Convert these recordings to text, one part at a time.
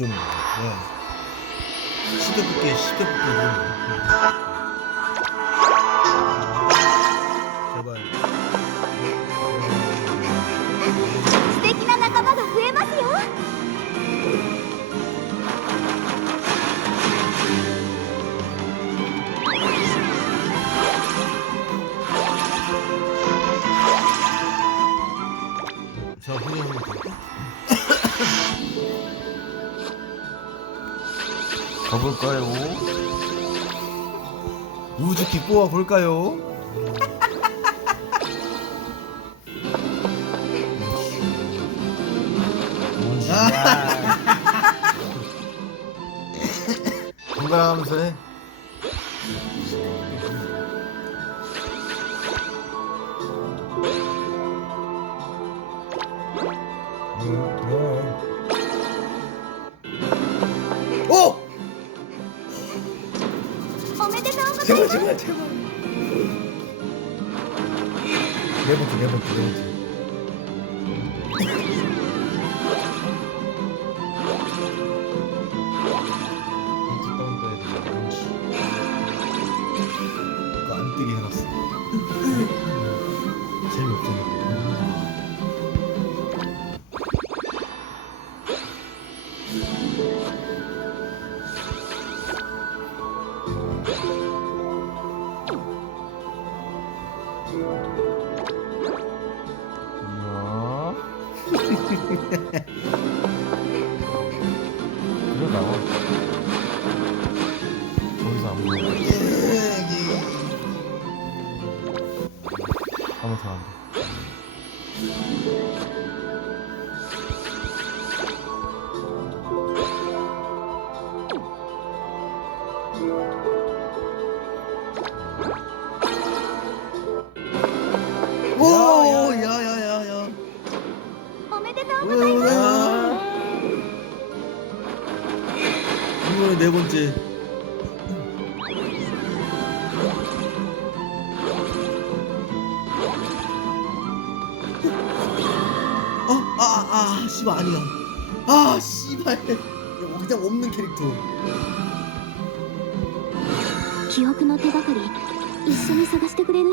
좀 네. 시도부터 시도부터 자, 회장 님. 가볼까요? 우주키 뽑아 볼까요? 건강하면서 해. 오! 제발 제발 떠야 돼. 공지. 이거 안 뜨게 해놨어 재미없잖아 씨발 아니야 아, 씨발 이거 그냥 없는 캐릭터 記憶の手がかり一緒に探してくれる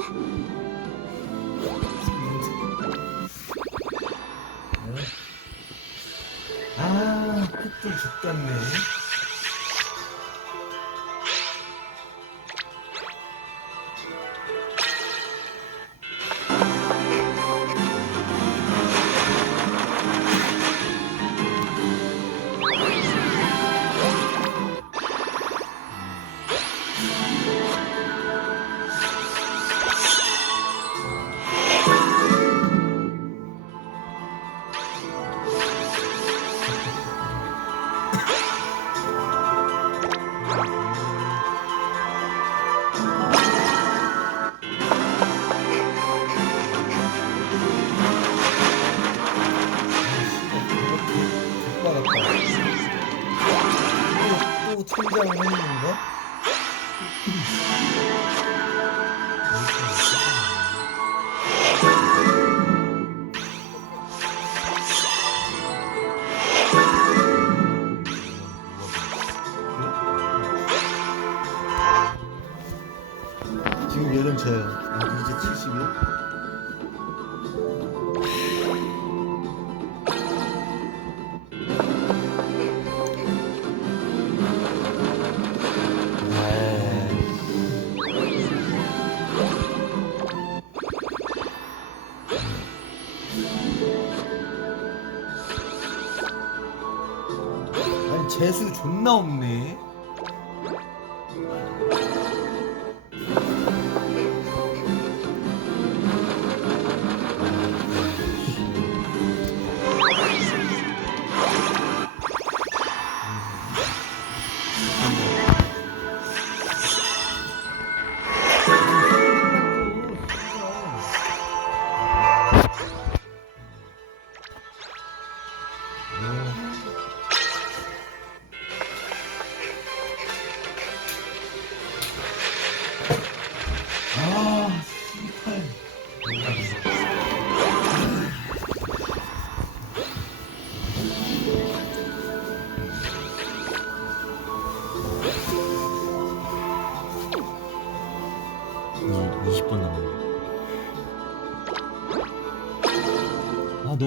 아, 핏줄 죽겠네 받았다 또, 또 해는 건가? 재수 존나 없네.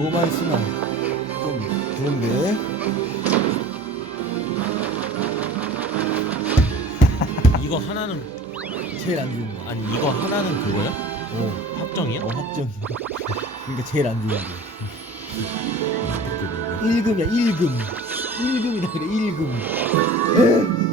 너무 많이 쓰나 좀 그런데. 이거 하나는 제일 안 좋은 거. 아니 이거 하나는 그거야? 어, 확정이야? 어 확정이야. 그러니까 제일 안 좋은 거그 1금이야 1금 1금이라 그래 1금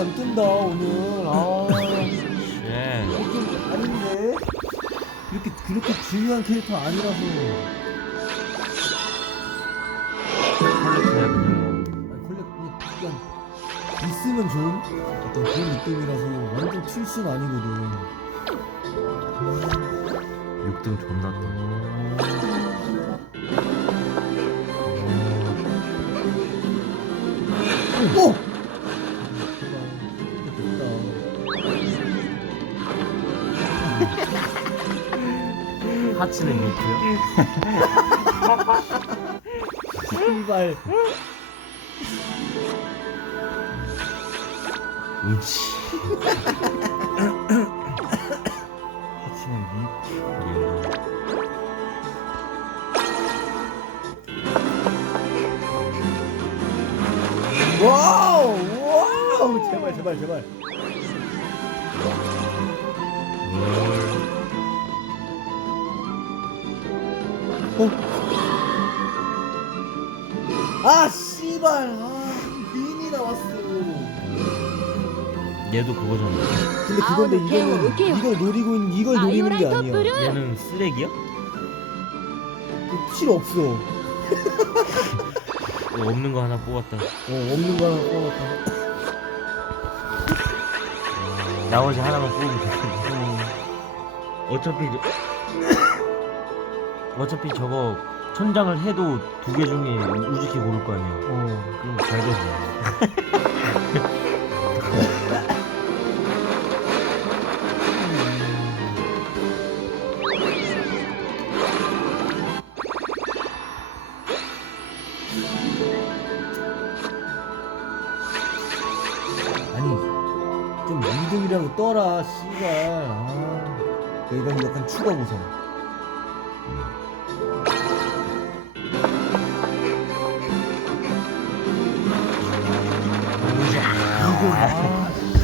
안 뜬다 오늘 아 예. 좀 아닌데 이렇게 그렇게 중요한 캐릭터 아니라서. 아니 컬렉 그냥 그냥 있으면 좋은 어떤 그런 느낌이라서 완전 필수는 아니거든 6등 존나 떠. 오! 하치는 유트요? 제발. 우치. 하치는 미 와우 와우. 제발 제발 제발 아 씨발 아 린이 나왔어 얘도 그거잖아. 근데 그건데 아우, 웃겨요, 이거는 웃겨요. 이걸 노리고 있는 이걸 노리는 게 아니야 얘는 쓰레기야? 그 필요 없어 어 어, 없는 거 하나 뽑았다. 없는 거 하나 뽑았다 나머지 하나만 뽑으면 돼. 어. 어차피 저... 어차피 저거 천장을 해도 두 개 중에 우즈키 고를 거 아니야. 어. 그럼 잘 되네. 아니 좀 2등이라고 떠라 씨발 아 이건 약간 추가 보상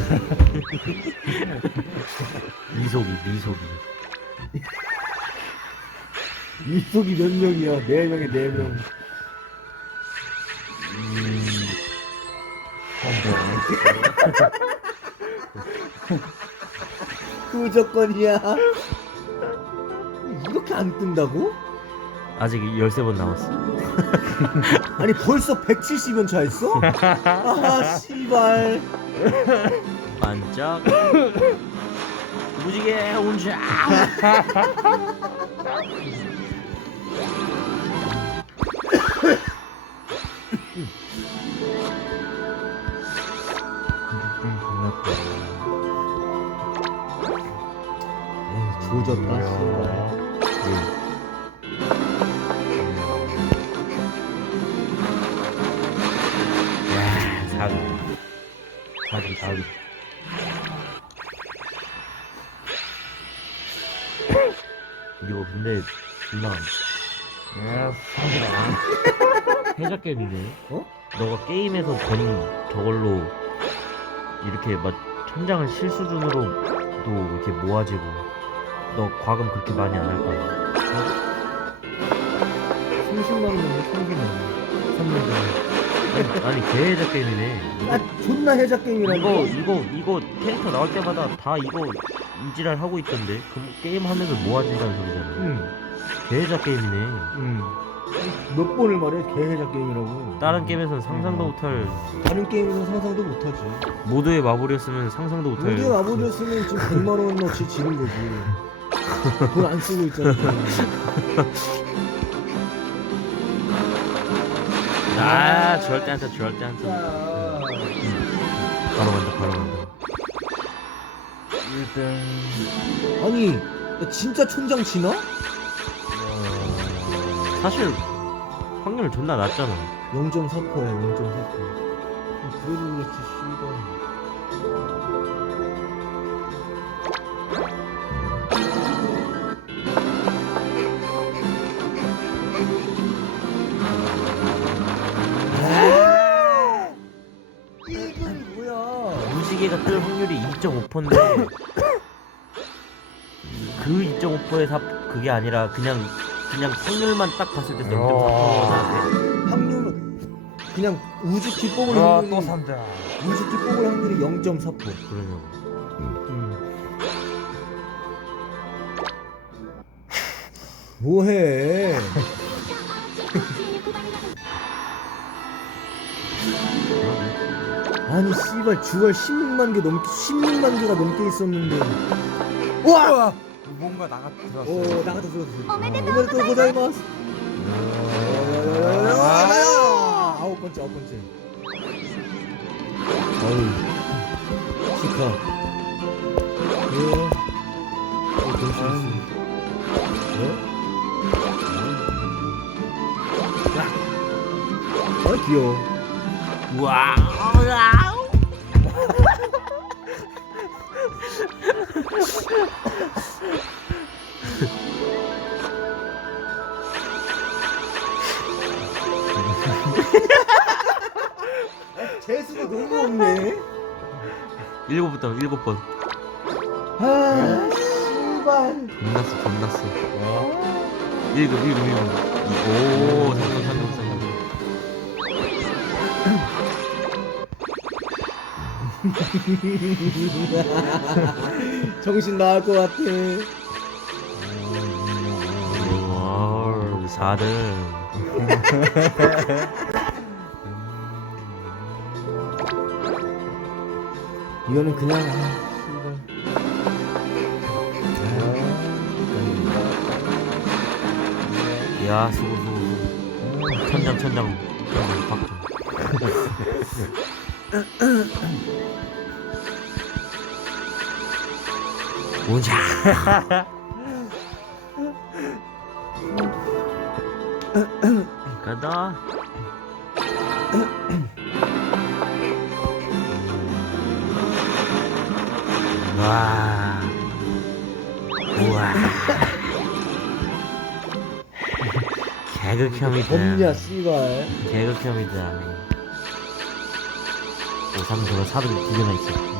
미소기 미소기. 이 속이 몇 명이야? 네 명에 네 명. 그 조건이야. 이렇게 안 뜬다고? 아직 13번 남았어. 아니 벌써 170연 차했어? 아 씨발. 반짝. 무지개. 에이, 조졌다 사기. 이거 근데 존나 야, 사기다. 해적 게임이네. 어? 너가 게임에서 번 저걸로 이렇게 막 천장을 실수준으로 또 이렇게 모아지고 너 과금 그렇게 많이 안 할 거야. 30만 원 정도 생기네. 3년 전에. 아니 개 해적 게임이네. 아 존나 해적 게임이라는 이거 거. 이거 이거 캐릭터 나올 때마다 다 이거 이지랄 하고 있던데? 그 게임 하면서 모아진다는 소리잖아. 응. 개해적 게임이네. 응. 몇 번을 말해? 개해자 게임이라고. 다른 게임에서는 상상도 못할 다른 게임에서 상상도 못하지. 모두의 마블이었으면 상상도 못할 우리 아버지였으면 지금 100만 원어치 지른 거지. 돈 안 쓰고 있잖아. 아 절대 안타 절대 안타 자. 바로 간다 바로 간다 1등 아니 나 진짜 촌장 치나? 사실 확률 존나 낮잖아. 0.4%야 0.4% 그래도 그렇지 씨발 무지개가 뜰 확률이 2.5%인데 그 2.5%의 삽 그게 아니라 그냥 그냥 확률만 딱 봤을 때 0.4%나 확률은 그냥 우주 키 뽑을 아, 확률이 또 산다. 우주 키 뽑을 확률이 0.4% 그러냐고 음. 뭐해? 아니 씨발 주얼 16만 개 넘게 16만 개가 넘게 있었는데. 우와! 우와! 뭔가 나가 들어왔어 오 나갔다 들어갔어 오메데토 오메데토 고자이마스. 아. 아홉 번째 아홉 번째. 어우 시카. 예. 어, 될수 있어. 어? 아 귀여워. 우와 1금 1금 1금 오 상금 상금 상금 정신 나갈 것 같아. 4등 이거는 그냥 야 수고 수고 천장 천장. 천장 박정 오자 간다 와. 우와 개극혐이다 덥냐 씨발. 개극혐이다 오 3등 4등 두 개나 있어.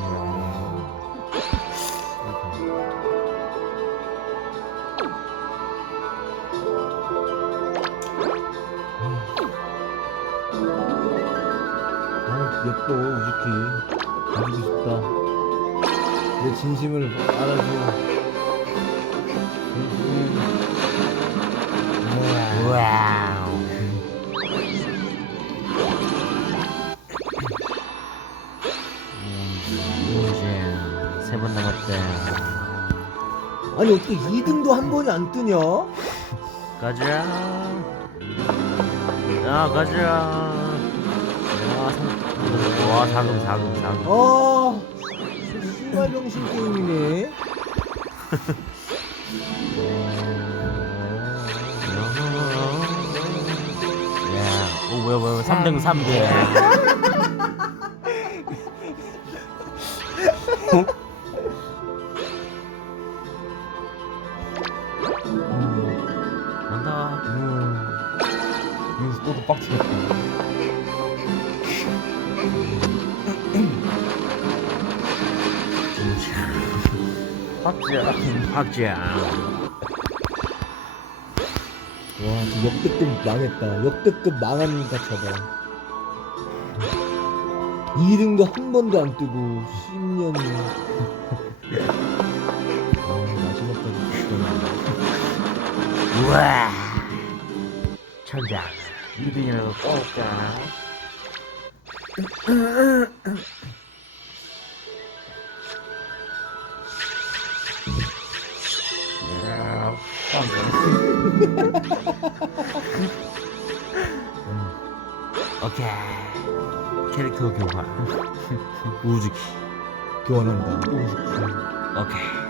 아 예뻐 우주키 가지고 싶다. 내 진심을 세 번 남았다 아니 어떻게 2등도 한 번이 안 뜨냐? 가자. 야 가자. 야, 와 사금 사금 사금. 아 씨발 병신 게임이네. 야, 오 뭐야 뭐야 3등 3등. 간 박지야 와, 저 역대급 망했다. 역대급 망한 가차다. 2등도 한 번도 안 뜨고 10년이. 아, 마지막까지 죽었네. 우와 천장 2등이라도 뽑을 오케이 캐릭터 교환 우주키 교환한다. 오케이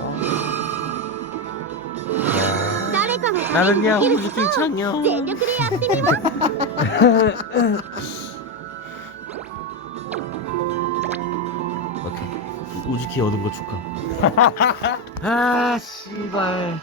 어? 誰かのため 나는야 にできる 우주키 ことを 찬영 全力でやってみます。 우주키 얻은 거 축하 아 씨발